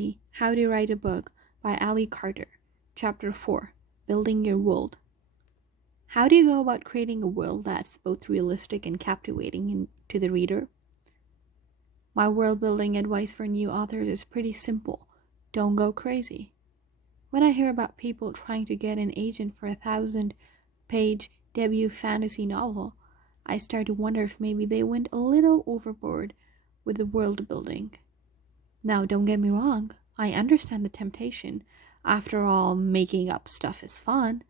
Ali, How to Write a Book by Ali Carter. Chapter 4, Building Your World. How do you go about creating a world that's both realistic and captivating to the reader? My world building advice for new authors is pretty simple. Don't go crazy. When I hear about people trying to get an agent for a 1,000-page debut fantasy novel, I start to wonder if maybe they went a little overboard with the world building. Now, don't get me wrong, I understand the temptation. After all, making up stuff is fun.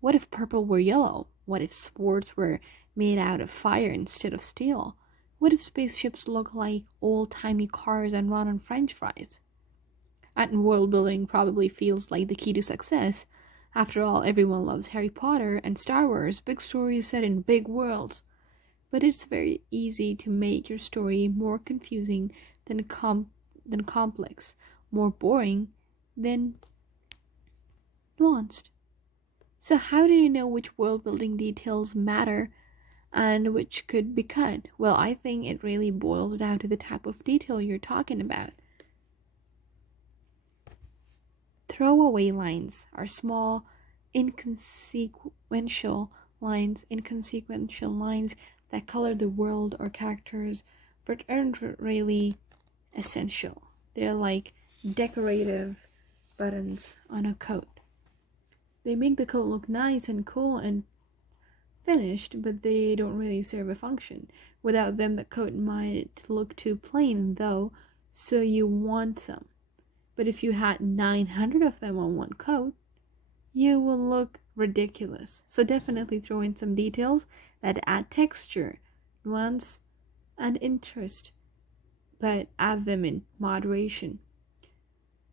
What if purple were yellow? What if swords were made out of fire instead of steel? What if spaceships look like old-timey cars and run on French fries? And world building probably feels like the key to success. After all, everyone loves Harry Potter and Star Wars, big stories set in big worlds. But it's very easy to make your story more confusing than complex, more boring than nuanced. So how do you know which world building details matter and which could be cut? Well, I think it really boils down to the type of detail you're talking about. Throwaway lines are small, inconsequential lines that color the world or characters but aren't really essential. They're like decorative buttons on a coat. They make the coat look nice and cool and finished, but they don't really serve a function. Without them, the coat might look too plain, though, so you want some. But if you had 900 of them on one coat, you will look ridiculous. So definitely throw in some details that add texture, nuance, and interest, but add them in moderation.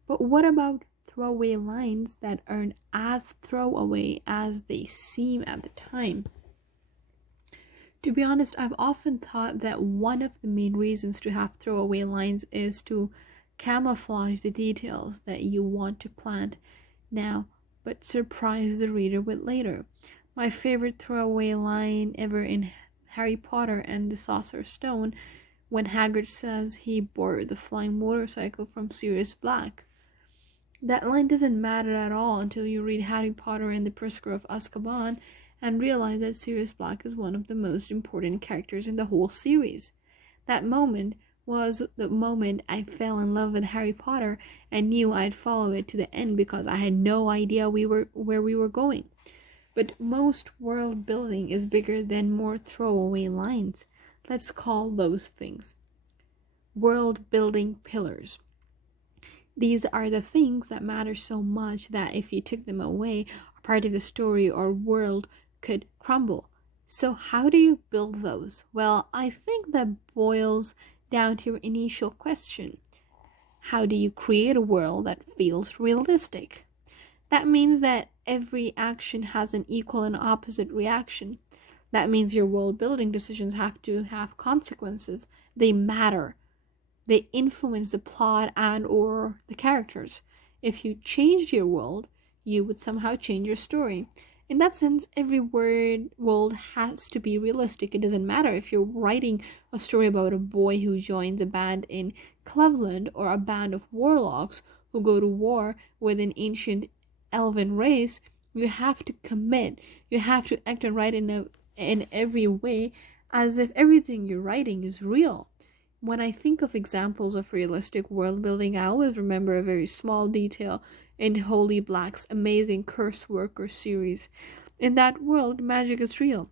But what about throwaway lines that aren't as throwaway as they seem at the time? To be honest, I've often thought that one of the main reasons to have throwaway lines is to camouflage the details that you want to plant now, but surprise the reader with later. My favorite throwaway line ever in Harry Potter and the Sorcerer's Stone, when Hagrid says he borrowed the flying motorcycle from Sirius Black. That line doesn't matter at all until you read Harry Potter and the Prisoner of Azkaban and realize that Sirius Black is one of the most important characters in the whole series. That moment was the moment I fell in love with Harry Potter and knew I'd follow it to the end because I had no idea where we were going. But most world building is bigger than more throwaway lines. Let's call those things world building pillars. These are the things that matter so much that if you took them away, a part of the story or world could crumble. So how do you build those? Well, I think that boils down to your initial question. How do you create a world that feels realistic? That means that every action has an equal and opposite reaction. That means your world building decisions have to have consequences. They matter. They influence the plot and or the characters. If you changed your world, you would somehow change your story. In that sense, every world has to be realistic. It doesn't matter if you're writing a story about a boy who joins a band in Cleveland or a band of warlocks who go to war with an ancient elven race. You have to commit. You have to act and write in every way as if everything you're writing is real. When I think of examples of realistic world building, I always remember a very small detail in Holy Black's amazing Curse Worker series. In that world, magic is real,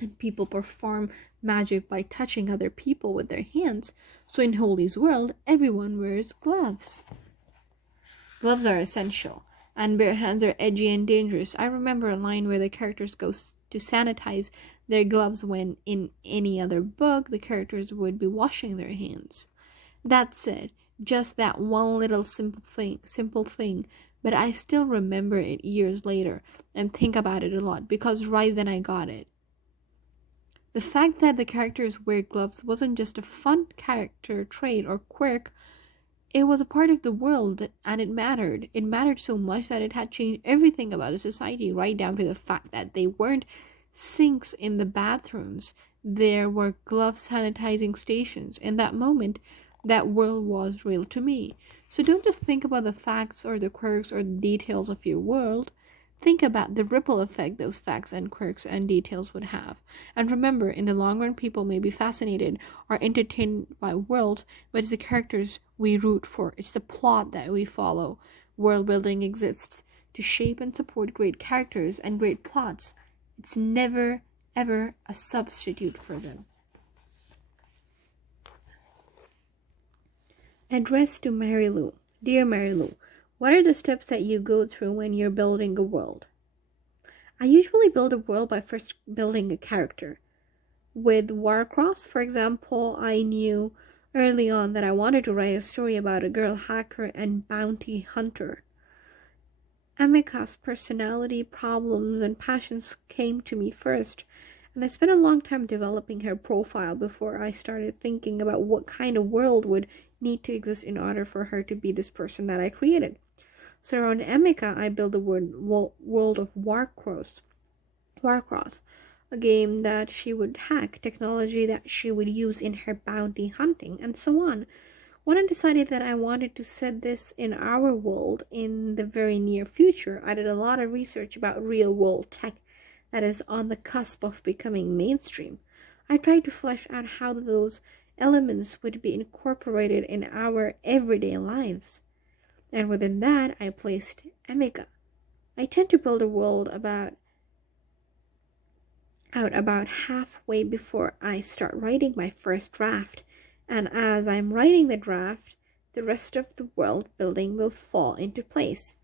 and people perform magic by touching other people with their hands. So in Holy's world, everyone wears gloves. Gloves are essential, and bare hands are edgy and dangerous. I remember a line where the characters go to sanitize their gloves when in any other book the characters would be washing their hands. That's it, just that one little simple thing, but I still remember it years later and think about it a lot because right then I got it. The fact that the characters wear gloves wasn't just a fun character trait or quirk, it was a part of the world and it mattered. It mattered so much that it had changed everything about the society, right down to the fact that they weren't sinks in the bathrooms. There were glove sanitizing stations. In that moment, that world was real to me. So don't just think about the facts or the quirks or the details of your world. Think about the ripple effect those facts and quirks and details would have. And remember, in the long run, people may be fascinated or entertained by worlds, but it's the characters we root for. It's the plot that we follow. World building exists to shape and support great characters and great plots. It's never, ever a substitute for them. Address to Mary Lou. Dear Mary Lou, what are the steps that you go through when you're building a world? I usually build a world by first building a character. With Warcross, for example, I knew early on that I wanted to write a story about a girl hacker and bounty hunter. Amika's personality, problems, and passions came to me first, and I spent a long time developing her profile before I started thinking about what kind of world would need to exist in order for her to be this person that I created. So around Amika, I built the world of Warcross, a game that she would hack, technology that she would use in her bounty hunting, and so on. When I decided that I wanted to set this in our world in the very near future, I did a lot of research about real-world tech that is on the cusp of becoming mainstream. I tried to flesh out how those elements would be incorporated in our everyday lives. And within that, I placed Amika. I tend to build a world about halfway before I start writing my first draft. And as I'm writing the draft, the rest of the world building will fall into place.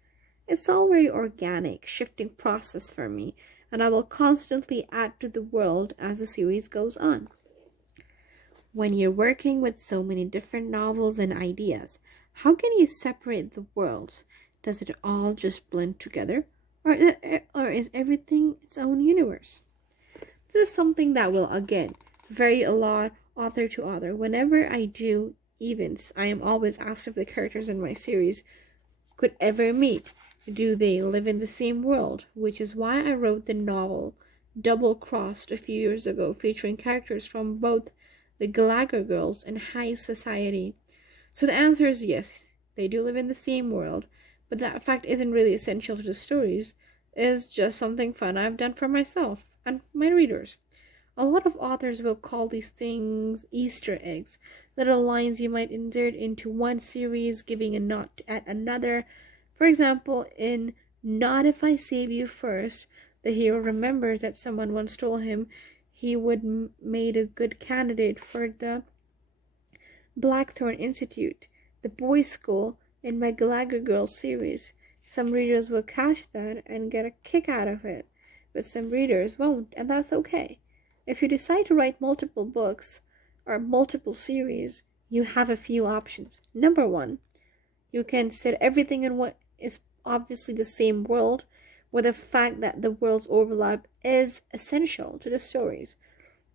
It's all very organic, shifting process for me, and I will constantly add to the world as the series goes on. When you're working with so many different novels and ideas, how can you separate the worlds? Does it all just blend together? Or is everything its own universe? This is something that will, again, vary a lot author to author. Whenever I do events, I am always asked if the characters in my series could ever meet. Do they live in the same world? Which is why I wrote the novel Double Crossed a few years ago, featuring characters from both the Gallagher Girls and High Society. So the answer is yes, they do live in the same world, but that fact isn't really essential to the stories. It's just something fun I've done for myself and my readers. A lot of authors will call these things Easter eggs, little lines you might insert into one series, giving a nod at another. For example, in Not If I Save You First, the hero remembers that someone once told him he would made a good candidate for the Blackthorn Institute, the boys' school in my Gallagher Girls series. Some readers will catch that and get a kick out of it, but some readers won't, and that's okay. If you decide to write multiple books or multiple series, you have a few options. Number one, you can set everything in what is obviously the same world, with the fact that the worlds overlap is essential to the stories.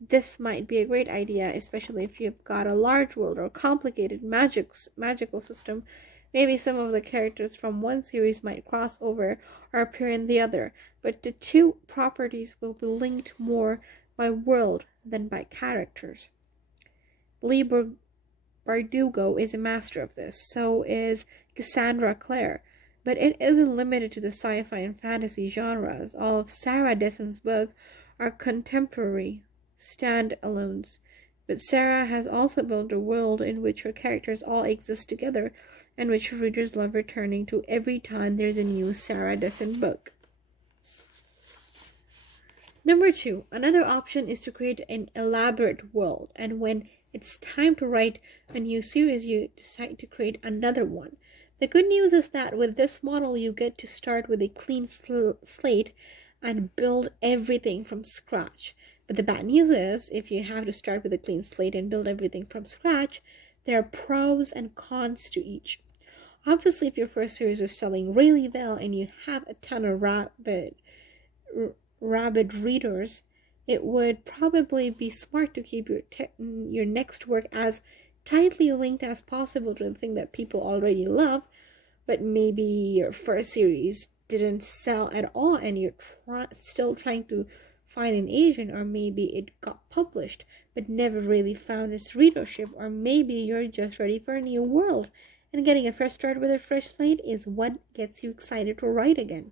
This might be a great idea, especially if you've got a large world or complicated magical system. Maybe some of the characters from one series might cross over or appear in the other, but the two properties will be linked more by world than by characters. Lee Bardugo is a master of this, so is Cassandra Clare, but it isn't limited to the sci-fi and fantasy genres. All of Sarah Dessen's books are contemporary stand-alones, but Sarah has also built a world in which her characters all exist together and which readers love returning to every time there's a new Sarah Dessen book. Number two, another option is to create an elaborate world, and when it's time to write a new series, you decide to create another one. The good news is that with this model, you get to start with a clean slate and build everything from scratch. But the bad news is, if you have to start with a clean slate and build everything from scratch, there are pros and cons to each. Obviously, if your first series is selling really well and you have a ton of rabid readers, it would probably be smart to keep your next work as tightly linked as possible to the thing that people already love, but maybe your first series didn't sell at all and you're still trying to find an agent, or maybe it got published but never really found its readership, or maybe you're just ready for a new world and getting a fresh start with a fresh slate is what gets you excited to write again.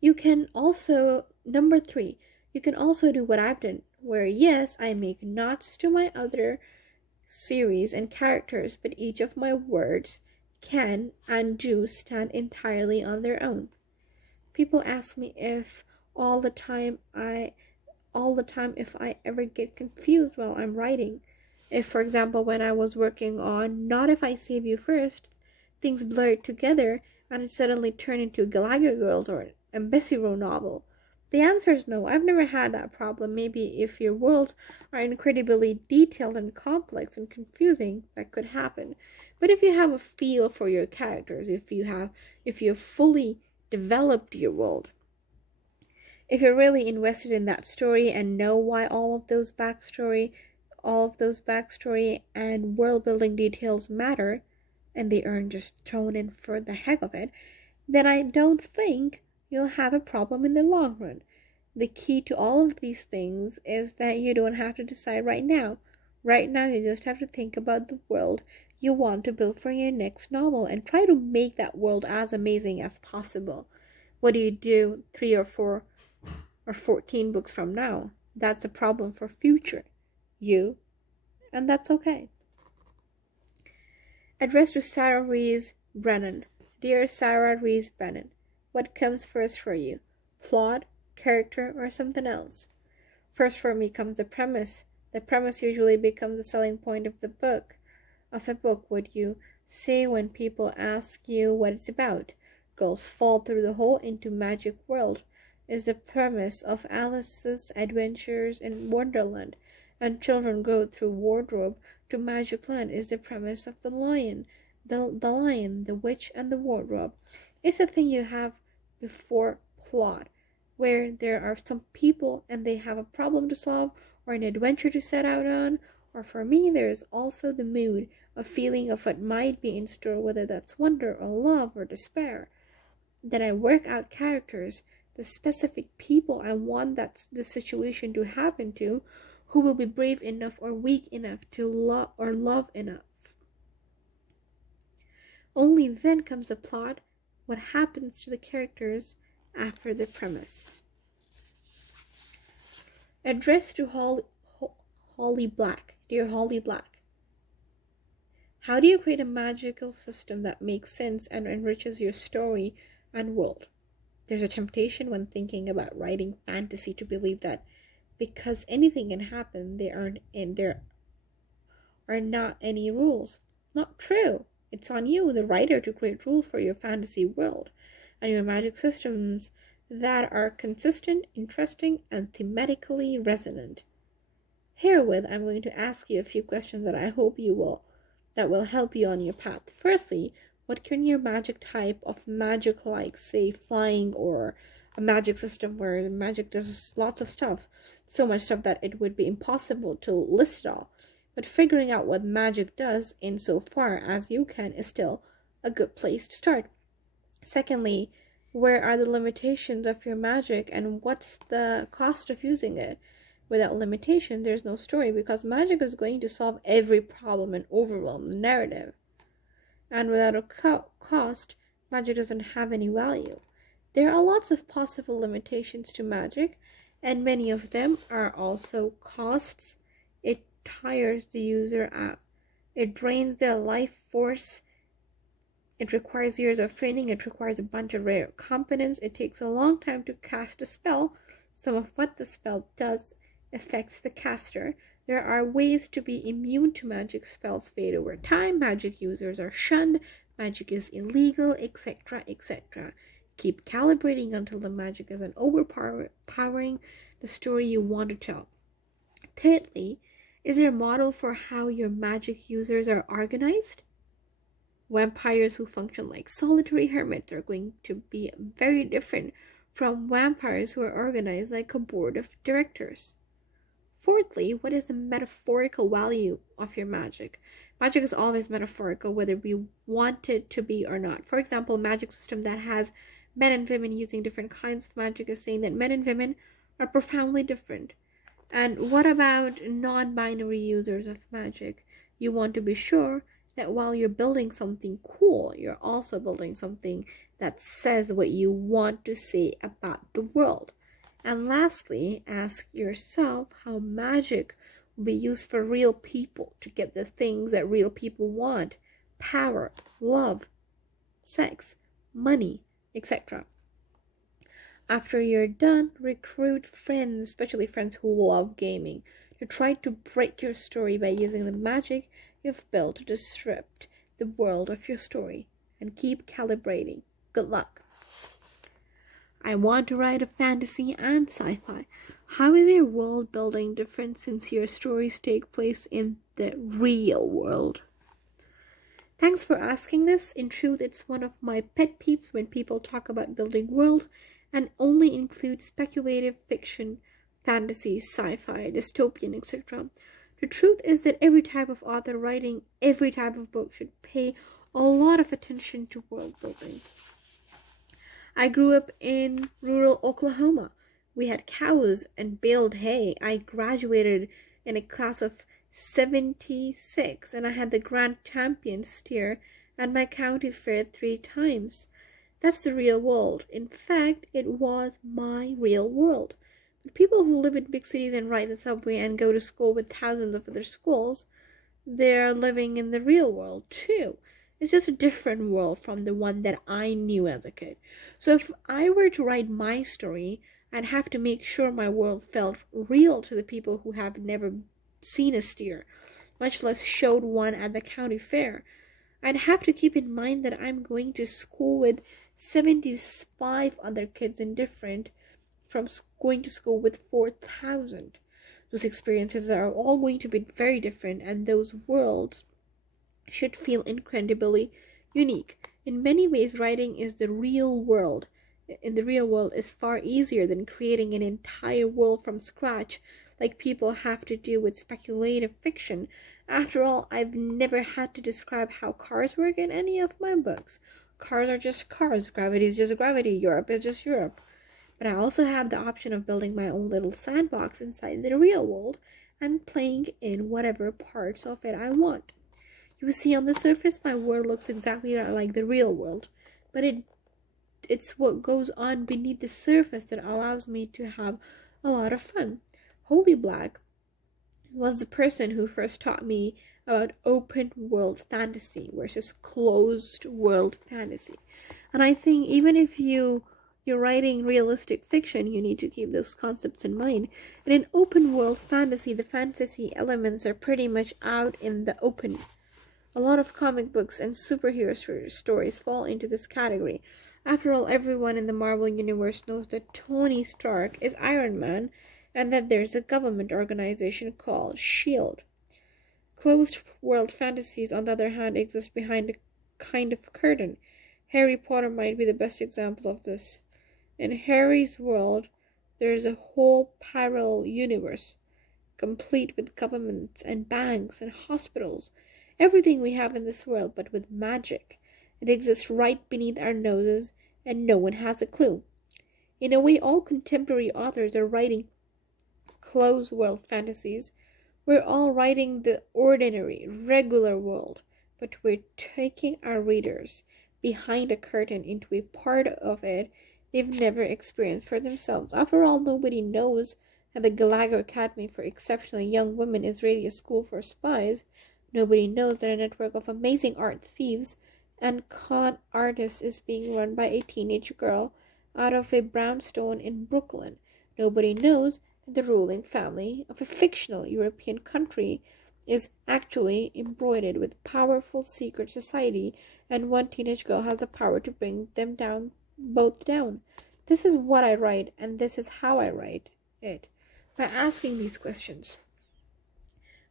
You can also, number 3, you can also do what I've done, where yes, I make notes to my other series and characters, but each of my words can and do stand entirely on their own. People ask me if all the time if I ever get confused while I'm writing. If, for example, when I was working on Not If I Save You First, things blurred together and it suddenly turned into a Gallagher Girls or an Row novel. The answer is no. I've never had that problem. Maybe if your worlds are incredibly detailed and complex and confusing, that could happen. But if you have a feel for your characters, if you've fully developed your world, if you're really invested in that story and know why all of those backstory and world building details matter, and they aren't just thrown in for the heck of it, then I don't think you'll have a problem in the long run. The key to all of these things is that you don't have to decide right now. Right now, you just have to think about the world you want to build for your next novel and try to make that world as amazing as possible. What do you do 3 or 4 or 14 books from now? That's a problem for future you, and that's okay. Address to Sarah Rees Brennan. Dear Sarah Rees Brennan, what comes first for you? Plot, character, or something else? First for me comes the premise. The premise usually becomes the selling point of a book. What you say when people ask you what it's about? Girls fall through the hole into magic world is the premise of Alice's Adventures in Wonderland, and children go through wardrobe to magic land is the premise of The Lion, the Witch, and the Wardrobe. It's a thing you have before plot, where there are some people and they have a problem to solve or an adventure to set out on, or for me there is also the mood, a feeling of what might be in store, whether that's wonder or love or despair. Then I work out characters, the specific people I want the situation to happen to, who will be brave enough or weak enough to love enough. Only then comes the plot, what happens to the characters after the premise. Address to Holly Black. Dear Holly Black, how do you create a magical system that makes sense and enriches your story and world? There's a temptation when thinking about writing fantasy to believe that because anything can happen, there are not any rules. Not true. It's on you, the writer, to create rules for your fantasy world and your magic systems that are consistent, interesting, and thematically resonant. Herewith, I'm going to ask you a few questions that I hope that will help you on your path. Firstly, what can your magic type of magic like, say, flying, or a magic system where the magic does lots of stuff, so much stuff that it would be impossible to list it all. But figuring out what magic does insofar as you can is still a good place to start. Secondly, where are the limitations of your magic and what's the cost of using it? Without limitation, there's no story, because magic is going to solve every problem and overwhelm the narrative. And without a cost, magic doesn't have any value. There are lots of possible limitations to magic, and many of them are also costs. It tires the user out. It drains their life force. It requires years of training. It requires a bunch of rare competence. It takes a long time to cast a spell. Some of what the spell does affects the caster. There are ways to be immune to magic. Spells fade over time. Magic users are shunned. Magic is illegal, etc., etc. Keep calibrating until the magic isn't overpowering the story you want to tell. Thirdly, is there a model for how your magic users are organized? Vampires who function like solitary hermits are going to be very different from vampires who are organized like a board of directors. Fourthly, what is the metaphorical value of your magic? Magic is always metaphorical, whether we want it to be or not. For example, a magic system that has men and women using different kinds of magic is saying that men and women are profoundly different. And what about non-binary users of magic? You want to be sure that while you're building something cool, you're also building something that says what you want to say about the world. And lastly, ask yourself how magic will be used for real people to get the things that real people want: power, love, sex, money, etc. After you're done, recruit friends, especially friends who love gaming, to try to break your story by using the magic you've built to disrupt the world of your story. And keep calibrating. Good luck. I want to write a fantasy and sci-fi. How is your world building different since your stories take place in the real world? Thanks for asking this. In truth, it's one of my pet peeves when people talk about building worlds and only include speculative fiction, fantasy, sci-fi, dystopian, etc. The truth is that every type of author writing every type of book should pay a lot of attention to world building. I grew up in rural Oklahoma. We had cows and baled hay. I graduated in a class of 76, and I had the grand champion steer at my county fair 3 times. That's the real world. In fact, it was my real world. But people who live in big cities and ride the subway and go to school with thousands of other schools, they're living in the real world too. It's just a different world from the one that I knew as a kid. So if I were to write my story, I'd have to make sure my world felt real to the people who have never seen a steer, much less showed one at the county fair. I'd have to keep in mind that I'm going to school with 75 other kids indifferent from going to school with 4,000. Those experiences are all going to be very different, and those worlds should feel incredibly unique. In many ways, writing is the real world. In the real world is far easier than creating an entire world from scratch like people have to do with speculative fiction. After all, I've never had to describe how cars work in any of my books. Cars are just cars, gravity is just gravity, Europe is just Europe. But I also have the option of building my own little sandbox inside the real world and playing in whatever parts of it I want. You see, on the surface, my world looks exactly like the real world, but it's what goes on beneath the surface that allows me to have a lot of fun. Holy Black was the person who first taught me about open world fantasy versus closed world fantasy. And I think even if you're writing realistic fiction, you need to keep those concepts in mind. And in open world fantasy, the fantasy elements are pretty much out in the open. A lot of comic books and superhero stories fall into this category. After all, everyone in the Marvel Universe knows that Tony Stark is Iron Man and that there's a government organization called S.H.I.E.L.D. Closed world fantasies, on the other hand, exist behind a kind of curtain. Harry Potter might be the best example of this. In Harry's world, there's a whole parallel universe, complete with governments and banks and hospitals. Everything we have in this world, but with magic. It exists right beneath our noses, and no one has a clue. In a way, all contemporary authors are writing closed world fantasies. We're all writing the ordinary, regular world, but we're taking our readers behind a curtain into a part of it they've never experienced for themselves. After all, nobody knows that the Gallagher Academy for Exceptionally Young Women is really a school for spies. Nobody knows that a network of amazing art thieves and con artists is being run by a teenage girl out of a brownstone in Brooklyn. Nobody knows that the ruling family of a fictional European country is actually embroidered with powerful secret society, and one teenage girl has the power to bring them down, both down. This is what I write, and this is how I write it, by asking these questions.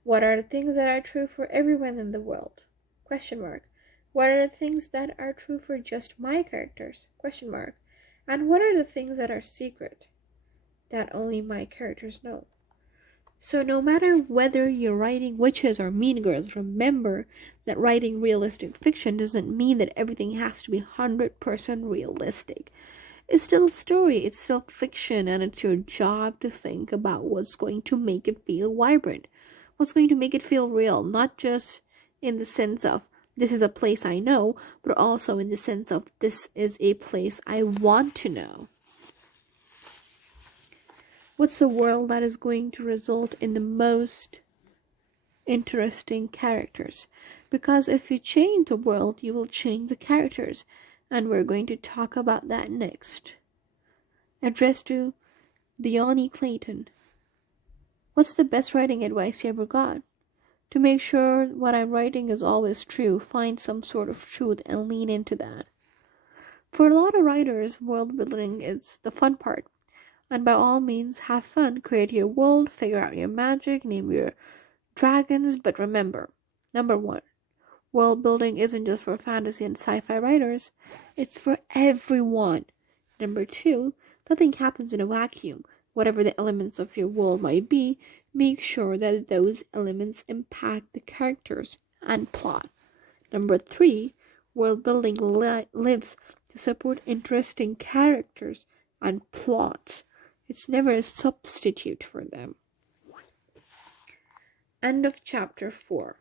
What are the things that are true for everyone in the world? Question mark. What are the things that are true for just my characters? Question mark. And what are the things that are secret, that only my characters know? So no matter whether you're writing witches or mean girls, remember that writing realistic fiction doesn't mean that everything has to be 100% realistic. It's still a story, it's still fiction, and it's your job to think about what's going to make it feel vibrant, what's going to make it feel real, not just in the sense of this is a place I know, but also in the sense of this is a place I want to know. What's the world that is going to result in the most interesting characters? Because if you change the world, you will change the characters, and we're going to talk about that next. Addressed to Dione Clayton. What's the best writing advice you ever got? To make sure what I'm writing is always true, find some sort of truth and lean into that. For a lot of writers, world building is the fun part. And by all means, have fun, create your world, figure out your magic, name your dragons, but remember, number one, world building isn't just for fantasy and sci-fi writers, it's for everyone. Number two, nothing happens in a vacuum. Whatever the elements of your world might be, make sure that those elements impact the characters and plot. Number three, world building lives to support interesting characters and plots. It's never a substitute for them. End of chapter 4.